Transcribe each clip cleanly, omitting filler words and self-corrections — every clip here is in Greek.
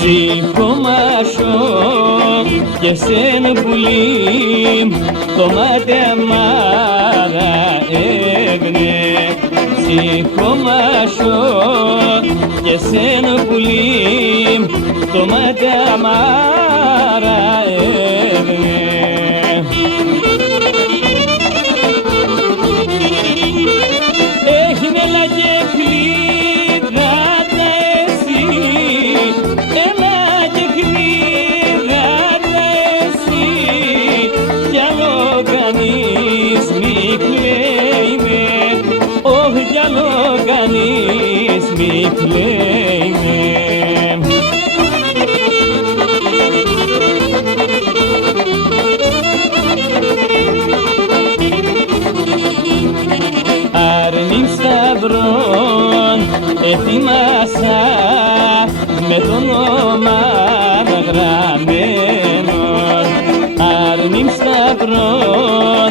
Σηκωμάσω και σεν πουλί το ματεμάρα έγνε. Σηκωμάσω και σεν πουλί το ματεμάρα έγνε. Έχει μέλα και κλίδα τα εσύ, έλα και κλίδα τα εσύ, κι άλλο κανείς μη κλαίει με, όχι κι άλλο κανείς μη κλαίει με. Αρνήμ σταυρών ετοίμασα με το όνομα γραμμένον. Αρνήμ σταυρών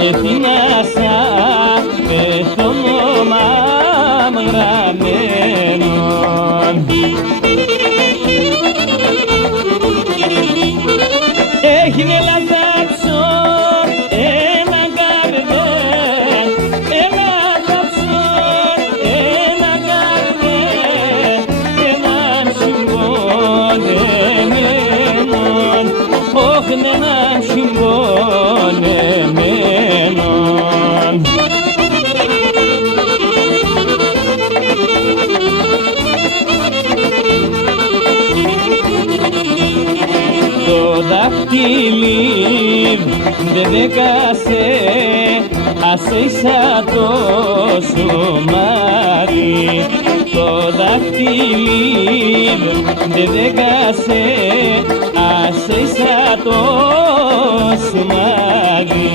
ετοίμασα με το όνομα γραμμένον. Έχει λαδάψω έναν καρδόν, έναν καψόν, έναν καρδόν, έναν συμπονεμένον, όχι έναν συμπονεμένον. Το δάχτυλι δεν δέκασε, ασέισα το σωμάρι. Το δάχτυλι δεν δέκασε, ασέισα το σωμάρι.